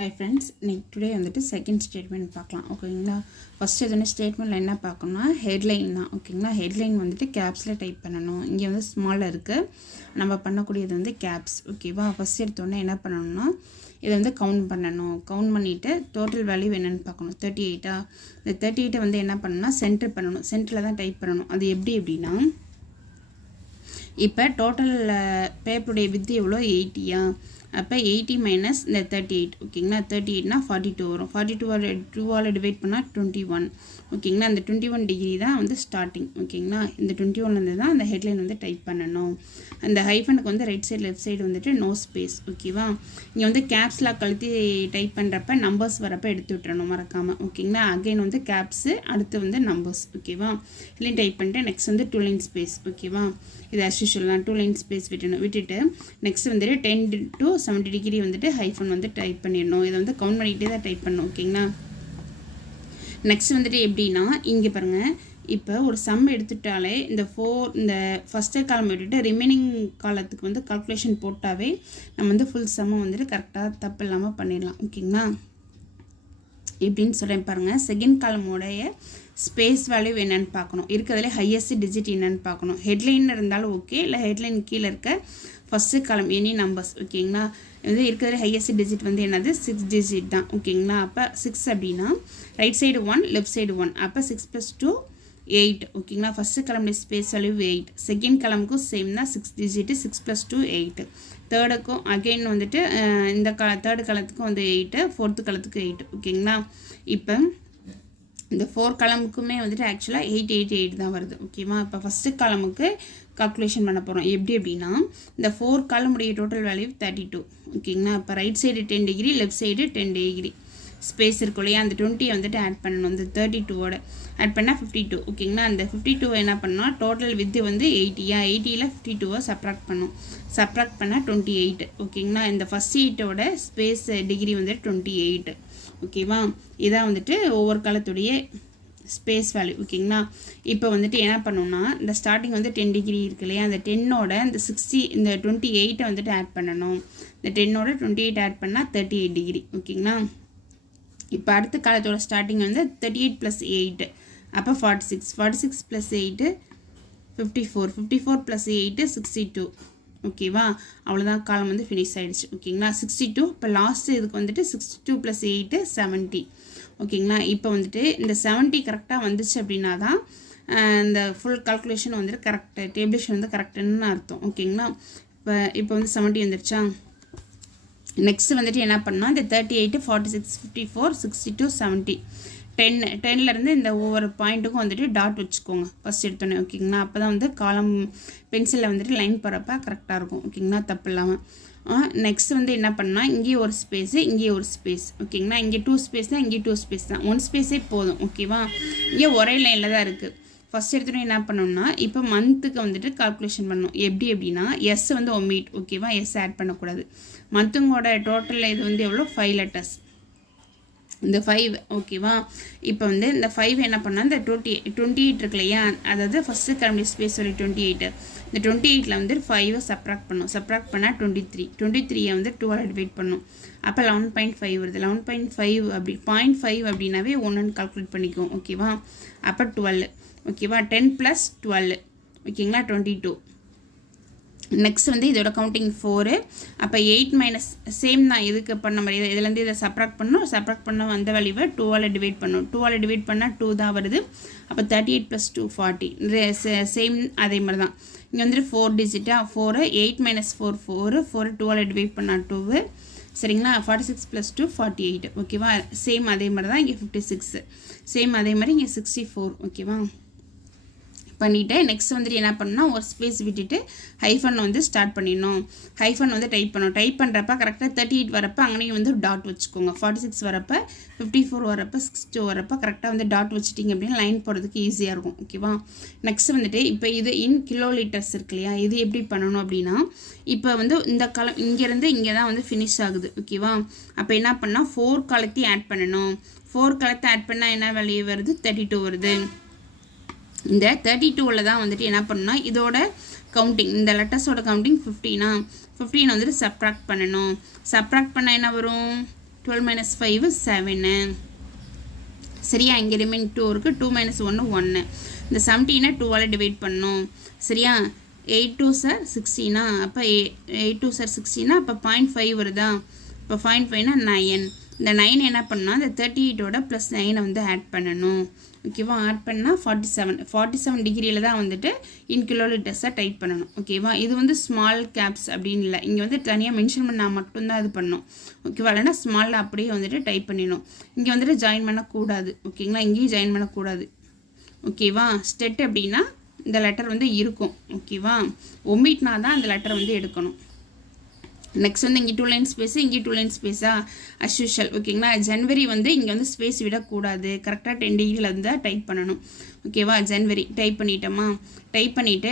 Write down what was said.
Hi friends, today வந்துட்டு second statement பார்க்கலாம் ஓகேங்களா. ஃபர்ஸ்ட் எதுனா ஸ்டேட்மெண்ட்டில் என்ன பார்க்கணும்னா ஹெட்லைன் தான் ஓகேங்களா. ஹெட்லைன் வந்துட்டு கேப்ஸில் டைப் பண்ணணும். இங்கே வந்து ஸ்மாலில் இருக்குது, நம்ம பண்ணக்கூடியது வந்து கேப்ஸ் ஓகேவா. ஃபஸ்ட் எடுத்தோடனே என்ன பண்ணணும்னா இதை வந்து கவுண்ட் பண்ணணும். கவுண்ட் பண்ணிவிட்டு டோட்டல் வேல்யூ என்னென்னு பார்க்கணும். 38 இந்த 38 வந்து என்ன பண்ணணும்னா சென்டர் பண்ணணும். சென்டரில் தான் டைப் பண்ணணும். அது எப்படி அப்படின்னா இப்போ டோட்டல் பேப்பருடைய வித்து எவ்வளோ 80 அப்போ 80 மைனஸ் இந்த 38 ஓகேங்களா. 38னா 42 வரும். 42 டிவைட் பண்ணால் 21 ஓகேங்களா. அந்த 21 டிகிரி தான் வந்து ஸ்டார்டிங் ஓகேங்களா. இந்த 21லேருந்து தான் அந்த ஹெட்லைன் வந்து டைப் பண்ணணும். அந்த ஹைஃபனுக்கு வந்து ரைட் சைடு லெஃப்ட் சைடு வந்துட்டு நோ ஸ்பேஸ் ஓகேவா. இங்கே வந்து கேப்ஸ்லாம் கழுத்தி டைப் பண்ணுறப்ப நம்பர்ஸ் வரப்போ எடுத்து விட்டுறணும் மறக்காமல் ஓகேங்களா. அகைன் வந்து கேப்ஸு அடுத்து வந்து நம்பர்ஸ் ஓகேவா. இல்லையும் டைப் பண்ணிட்டு நெக்ஸ்ட் வந்து 2 லைன் ஸ்பேஸ் ஓகேவா. இது அஸ்யூஷுவல் தான் 2 லைன் ஸ்பேஸ் விட்டுட்டு நெக்ஸ்ட் வந்துட்டு 10 to 70 டிகிரி வந்துட்டு ஹைஃபன் வந்து டைப் பண்ணிடணும். இதை வந்து கவுண்ட் பண்ணிகிட்டே தான் டைப் பண்ணணும் ஓகேங்களா. நெக்ஸ்ட் வந்துட்டு எப்படின்னா இங்கே பாருங்கள், இப்போ ஒரு சம் எடுத்துட்டாலே இந்த இந்த ஃபஸ்ட்டு காலம் விட்டுட்டு ரிமைனிங் காலத்துக்கு வந்து கால்குலேஷன் போட்டாவே நம்ம வந்து ஃபுல் சம்மை வந்துட்டு கரெக்டாக தப்பு இல்லாமல் பண்ணிடலாம் ஓகேங்களா. எப்படின்னு சொல்கிறேன் பாருங்கள். செகண்ட் காலமோடைய ஸ்பேஸ் வேல்யூ என்னென்னு பார்க்கணும். இருக்கிறதுலே ஹையஸ்ட் டிஜிட் என்னென்னு பார்க்கணும். ஹெட்லைன் இருந்தாலும் ஓகே, இல்லை ஹெட்லைன் கீழே இருக்க ஃபஸ்ட்டு காலம் எனி நம்பர்ஸ் ஓகேங்களா. இது இருக்கிறதுல ஹையஸ்ட் டிஜிட் வந்து என்னது 6 டிஜிட் தான் ஓகேங்களா. அப்போ 6 அப்படின்னா ரைட் சைடு 1 லெஃப்ட் சைடு 1 அப்போ 6 + 2 8 ஓகேங்களா. ஃபஸ்ட்டு காலமுடைய ஸ்பேஸ் வேல்யூ 8. செகண்ட் காலமுக்கும் சேம் தான் 6 டிஜிட்டு 6 + 2 8. தேர்டுக்கும் அகெயின் வந்துட்டு இந்த தேர்டு காலத்துக்கும் வந்து 8, ஃபோர்த்து காலத்துக்கு 8 ஓகேங்களா. இப்போ இந்த 4 காலமுக்குமே வந்துட்டு ஆக்சுவலாக 8 8 8 தான் வருது ஓகேவா. இப்போ ஃபஸ்ட்டு காலமுக்கு கால்குலேஷன் பண்ண போகிறோம். எப்படி அப்படின்னா இந்த 4 காலமுடைய டோட்டல் வேல்யூ 32 ஓகேங்களா. இப்போ right side 10 degree left side 10 degree space இருக்கும் இல்லையா. அந்த 20 வந்துட்டு ஆட் பண்ணணும். இந்த 32வோட ஆட் பண்ணால் 52 ஓகேங்களா. அந்த 52 என்ன பண்ணால் டோட்டல் வித்து வந்து 80யா 80ல் 52 சப்ராக்ட் பண்ணும். சப்ராக்ட் பண்ணால் 28 ஓகேங்களா. இந்த ஃபஸ்ட் 8ஓட ஸ்பேஸ் டிகிரி வந்து 28 ஓகேவா. இதான் வந்துட்டு ஒவ்வொரு காலத்துடைய ஸ்பேஸ் வேல்யூ ஓகேங்களா. இப்போ வந்துட்டு என்ன பண்ணணும்னா இந்த ஸ்டார்டிங் வந்து 10 டிகிரி இருக்கு இல்லையா. அந்த 10ஓட இந்த 60 இந்த 28 வந்துட்டு ஆட் பண்ணணும். இந்த 10ஓட 28 ஆட் பண்ணால் 38 டிகிரி ஓகேங்களா. இப்போ அடுத்த காலத்தோட ஸ்டார்டிங் வந்து 38 + 8 அப்போ 46 46 + 8 54 54 + 8 62 ஓகேவா. அவ்வளோதான் காலம் வந்து ஃபினிஷ் ஆகிடுச்சு ஓகேங்களா. 62 இப்போ லாஸ்ட்டு இதுக்கு வந்துட்டு 62 + 8 70 ஓகேங்களா. இப்போ வந்துட்டு இந்த 70 கரெக்டாக வந்துச்சு அப்படின்னா தான் இந்த ஃபுல் கால்குலேஷன் வந்துட்டு கரெக்டு டேபிளேஷன் வந்து கரெக்டுன்னு அர்த்தம் ஓகேங்களா. இப்போ வந்து 70 வந்துருச்சா. நெக்ஸ்ட் வந்துட்டு என்ன பண்ணால் இந்த 38 46 54 62 70 10லேருந்து இந்த ஒவ்வொரு பாயிண்ட்டுக்கும் வந்துட்டு டாட் வச்சுக்கோங்க ஃபஸ்ட் எடுத்தோன்னே ஓகேங்களா. அப்போ தான் வந்து காலம் பென்சிலில் வந்துட்டு லைன் போகிறப்ப கரெக்டாக இருக்கும் ஓகேங்களா, தப்பு இல்லாமல். நெக்ஸ்ட் வந்து என்ன பண்ணால் இங்கேயே ஒரு ஸ்பேஸு இங்கேயே ஒரு ஸ்பேஸ் ஓகேங்களா. இங்கே 2 ஸ்பேஸ் தான் இங்கே 2 ஸ்பேஸ் தான் 1 ஸ்பேஸே போதும் ஓகேவா. இங்கே ஒரே லைனில் தான் இருக்குது. ஃபஸ்ட் எடுத்தோன்னே என்ன பண்ணணும்னா இப்போ மந்த்துக்கு வந்துட்டு கால்குலேஷன் பண்ணணும். எப்படி அப்படின்னா எஸ் வந்து ஒமிட் ஓகேவா, எஸ் ஆட் பண்ணக்கூடாது. மந்த்துங்களோட டோட்டலில் இது வந்து எவ்வளோ 5 லெட்டர்ஸ் இந்த 5 ஓகேவா. இப்போ வந்து இந்த 5 என்ன பண்ணால் இந்த 28 இருக்கு இல்லையா, அதாவது ஃபஸ்ட்டு கிளம்பி ஸ்பேஸ் சொல்லி 28 இந்த 28ல் வந்து 5 சப்ராக்ட் பண்ணும். சப்ராக்ட் பண்ணால் 23 வந்து 12 டிவைட் பண்ணும். அப்போ 11.5 வருது. 11.5 அப்படி 0.5 அப்படின்னாவே 1 கால்குலேட் பண்ணிக்குவோம் ஓகேவா. அப்போ 12 ஓகேவா. 10 + 12 ஓகேங்களா 22. நெக்ஸ்ட் வந்து இதோட கவுண்டிங் 4. அப்போ 8 மைனஸ் சேம் தான் இதுக்கு பண்ண மாதிரி இதுலேருந்து இதை சப்ராக்ட் பண்ணணும். சப்ராக்ட் பண்ண வந்த வேல்யூவை 2ஆல் டிவைட் பண்ணணும். 2ஆல் டிவைட் பண்ணால் 2 தான் வருது. அப்போ 38 + 2 40 சேம் அதே மாதிரி தான். இங்கே வந்துட்டு 4 டிஜிட்டாக 4 8 மைனஸ் 4 4 4 2ஆல் டிவைட் பண்ணால் 2 சரிங்களா. 46 + 2 48 ஓகேவா. சேம் அதே மாதிரி தான் இங்கே 56 சேம் அதே மாதிரி இங்கே 64 ஓகேவா பண்ணிவிட்டு நெக்ஸ்ட் வந்துட்டு என்ன பண்ணணும்னா ஒரு ஸ்பேஸ் விட்டுட்டு ஹைஃபன் வந்து ஸ்டார்ட் பண்ணிடணும். ஹைஃபன் வந்து டைப் பண்ணணும். டைப் பண்ணுறப்ப கரெக்டாக 38 வரப்போ அங்கேயும் வந்து டாட் வச்சுக்கோங்க. 46 வரப்போ 54 வரப்போ 62 வரப்போ கரெக்டாக வந்து டாட் வச்சுட்டிங்க அப்படின்னா லைன் போகிறதுக்கு ஈஸியாக இருக்கும் ஓகேவா. நெக்ஸ்ட் வந்துட்டு இப்போ இது இன் கிலோ லிட்டர்ஸ் இருக்கு இல்லையா, இது எப்படி பண்ணணும் அப்படின்னா இப்போ வந்து இந்த காலம் இங்கேருந்து இங்கே தான் வந்து ஃபினிஷ் ஆகுது ஓகேவா. அப்போ என்ன பண்ணால் 4 காலத்தையும் ஆட் பண்ணணும். 4 காலத்தை ஆட் பண்ணால் என்ன வேல்யூ வருது 32 வருது. இந்த 32ல் தான் வந்துட்டு என்ன பண்ணணும்னா இதோட கவுண்டிங் இந்த லெட்டர்ஸோட கவுண்டிங் 15 வந்துட்டு சப்ராக்ட் பண்ணணும். சப்ராக்ட் பண்ணால் என்ன வரும் 12 minus 5 7. சரியா, இங்கே ரிமைன் 2 இருக்குது. 2 minus 1 1. இந்த 17 2ஆல் டிவைட் பண்ணணும். சரியா, 8 2s are 16. அப்போ 8 2s are 16. அப்போ 0.5 வருதா? இப்போ 0.5னா 9. இந்த 9 என்ன பண்ணால் இந்த 38ஓட ப்ளஸ் 9 வந்து ஆட் பண்ணணும். ஓகேவா, ஆட் பண்ணால் 47 டிகிரியில் தான் வந்துட்டு இன் கிலோலிட்டர்ஸாக டைப் பண்ணணும். ஓகேவா, இது வந்து ஸ்மால் கேப்ஸ் அப்படின்னு இல்லை, இங்கே வந்து தனியாக மென்ஷன் பண்ணால் மட்டும்தான் இது பண்ணணும். ஓகேவா, இல்லைனா ஸ்மாலில் அப்படியே வந்துட்டு டைப் பண்ணிடணும். இங்கே வந்துட்டு ஜாயின் பண்ணக்கூடாது. ஓகேங்களா, இங்கேயும் ஜாயின் பண்ணக்கூடாது. ஓகேவா, ஸ்டெட் அப்படின்னா இந்த லெட்டர் வந்து இருக்கும். ஓகேவா, ஒமிட்னா தான் அந்த லெட்டர் வந்து எடுக்கணும். நெக்ஸ்ட் வந்து இங்கே 2 லைன் ஸ்பேஸு, இங்கே 2 லைன் ஸ்பேஸா அஸ் யூஷுவல். ஓகேங்களா, ஜனவரி வந்து இங்கே வந்து ஸ்பேஸ் விடக்கூடாது, கரெக்டாக 10 டிகிரியில் வந்து டைப் பண்ணணும். ஓகேவா, ஜனவரி டைப் பண்ணிட்டோமா? டைப் பண்ணிவிட்டு